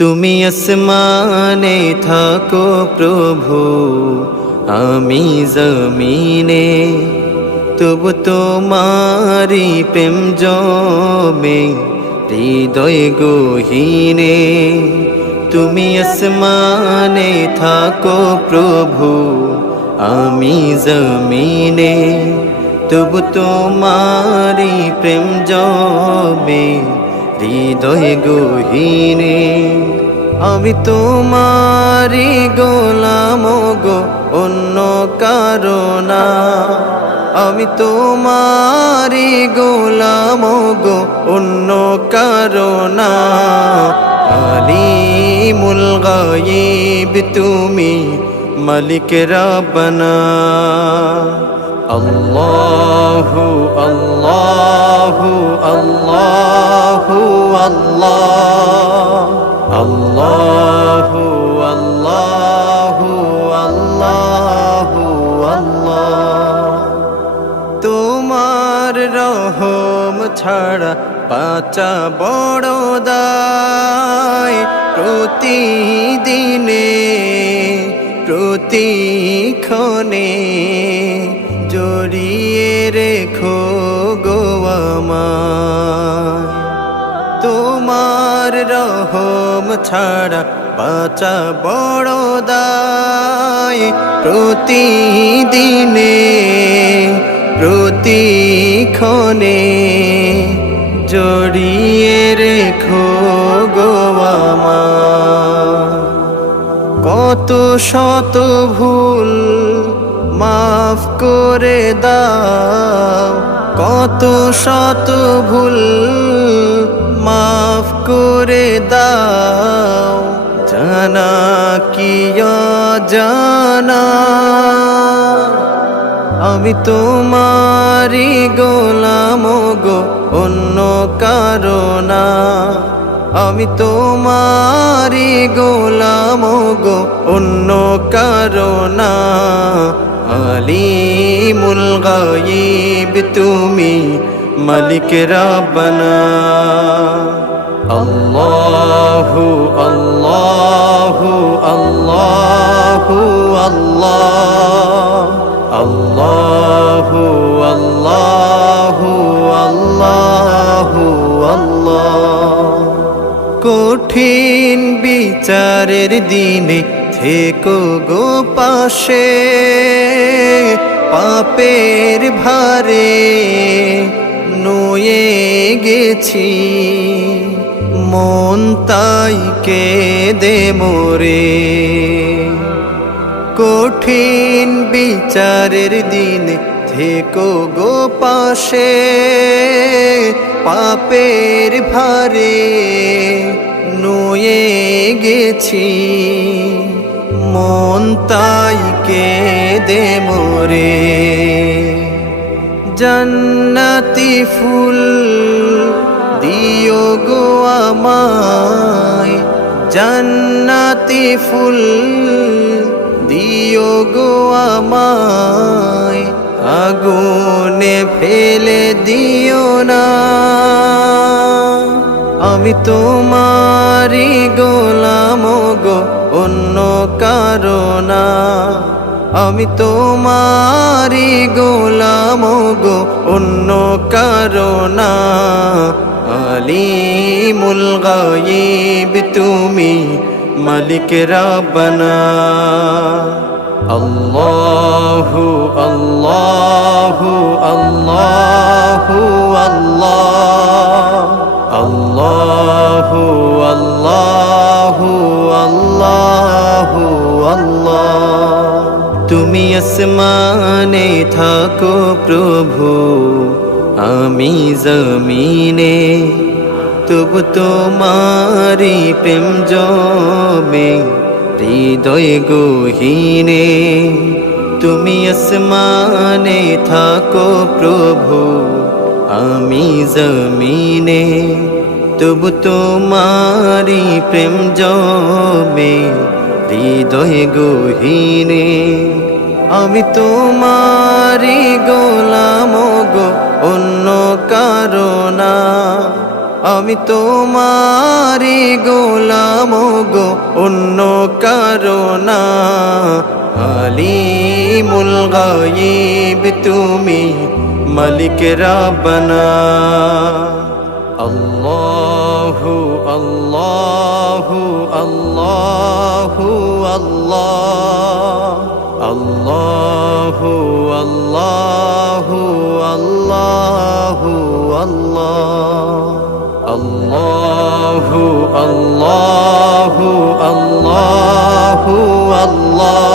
তুমি আসমানে থাকো প্রভু, আমি জমিনে, তবু তোমারি প্রেম জমে হৃদয় গহীনে। তুমি আসমানে থাকো প্রভু, আমি জমিনে, তবু তোমারি প্রেম জমে হৃদয় গহীনে। আমি তোমারি গোলাম গো, অন্য কারো না। আমি তোমারি গোলাম গো, অন্য কারো না। আলিমুল গায়ব তুমি, মালিক রাব্বানা। আল্লাহু আল্লাহু আল্লাহু আল্লাহ, আল্লাহু আল্লাহু আল্লাহু আল্লাহ। তোমার রহম ছাড়া বাঁচা বড় দায়, প্রতিদিনে প্রতিক্ষণে জড়িয়ে রেখো গো আমায়। তোমার রহম ছাড়া বাঁচা বড় দায়, প্রতিদিনে প্রতিক্ষণে জড়িয়ে রেখো গো আমায়। কত শত ভুল মাফ করে দাও, কত শত ভুল মাফ করে দাও, জানা কি অজানা। আমি তোমারি গোলাম গো, অন্য কারো না। আমি তোমারি গোলাম গো, অন্য কারো না। আলিমুল গায়ব তুমি, মালিক রাব্বানা। আল্লাহু আল্লাহু আল্লাহু আল্লাহ, আল্লাহু আল্লাহু আল্লাহু আল্লাহ। কঠিন বিচারের দিনে থেকো গো পাশে, পাপের ভারে নুয়ে গেছি, মন তাই কেঁদে মোরে। কঠিন বিচারের দিনে থেকো গো পাশে, পাপের ভারে নুয়ে গেছি, মন তাই কেঁদে মোরে। জান্নাতি ফুল দিও গো আমায়, জান্নাতি ফুল দিও গো আমায়, আগুনে ফেলে দিও না। আমি তোমারি গোলাম গো, অন্য কারো না। আমি তোমারি গোলাম গো, অন্য কারো না। আলিমুল গায়ব তুমি, মালিক রাব্বানা। আল্লাহু আল্লাহু আল্লাহু আল্লাহ, আল্লাহু আল্লাহু আল্লাহু আল্লাহ। তুমি আসমানে থাকো প্রভু, আমি জমিনে, তবু তোমারি প্রেম জমে হৃদয় গহীনে। তুমি আসমানে থাকো প্রভু, আমি জমিনে, তবু তোমারি প্রেম জমে হৃদয় গহীনে। আমি তোমারি গোলাম গো, অন্য কারো না। আমি তোমারি গোলাম অন্য কারো না। আলিমুল গায়ব তুমি মালিক রাব্বানা। আল্লাহু আল্লাহু আল্লাহু আল্লাহ, আল্লাহু আল্লাহু আল্লাহু আল্লাহ, আল্লাহু আল্লাহু আল্লাহু আল্লাহ।